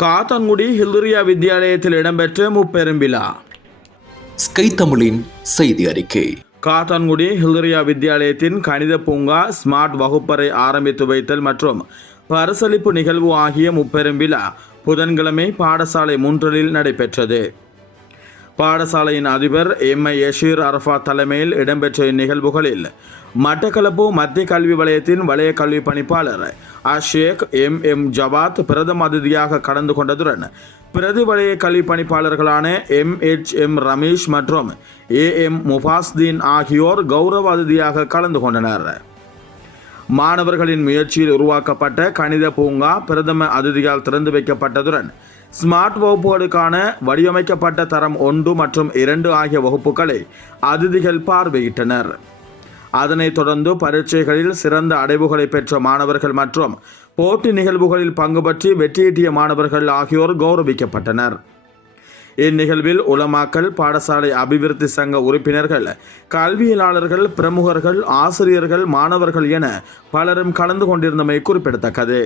காத்தான்குடி ஹில்ரியா வித்யாலயத்தில் இடம்பெற்ற முப்பெரும் விழா. ஸ்கை தமிழின் செய்தி அறிக்கை. காத்தான்குடி ஹில்ரியா வித்யாலயத்தின் கணித பூங்கா ஸ்மார்ட் வகுப்பறை ஆரம்பித்து வைத்தல் மற்றும் பரிசளிப்பு நிகழ்வு ஆகிய முப்பெரும் விழா புதன்கிழமை பாடசாலை முன்றலில் நடைபெற்றது. பாடசாலையின் அதிபர் எம். ஐ. யஷீர் அரஃபாத் தலைமையில் இடம்பெற்ற இந்நிகழ்வுகளில் மட்டக்களப்பு மத்திய கல்வி வலயத்தின் வலய கல்வி பணிப்பாளர் அஷேக் எம். எம். ஜவாத் பிரதம அதிதியாக கலந்து கொண்டதுடன் பிரதி வலய கல்வி பணிப்பாளர்களான எம். எச். எம். ரமேஷ் மற்றும் ஏ. எம். முஃபாஸ்தீன் ஆகியோர் கௌரவ அதிதியாக கலந்து கொண்டனர். மாணவர்களின் முயற்சியில் உருவாக்கப்பட்ட கணித பூங்கா பிரதம அதிதியால் திறந்து வைக்கப்பட்டதுடன் ஸ்மார்ட் வகுப்புகளுக்கான வடிவமைக்கப்பட்ட தரம் ஒன்று மற்றும் இரண்டு ஆகிய வகுப்புகளை அதிதிகள் பார்வையிட்டனர். அதனைத் தொடர்ந்து பரீட்சைகளில் சிறந்த அடைவுகளை பெற்ற மாணவர்கள் மற்றும் போட்டி நிகழ்வுகளில் பங்கு பற்றி வெற்றியீட்டிய மாணவர்கள் ஆகியோர் கௌரவிக்கப்பட்டனர். இந்நிகழ்வில் உலமாக்கல் பாடசாலை அபிவிருத்தி சங்க உறுப்பினர்கள் கல்வியலாளர்கள் பிரமுகர்கள் ஆசிரியர்கள் மாணவர்கள் என பலரும் கலந்து கொண்டிருந்தமை குறிப்பிடத்தக்கது.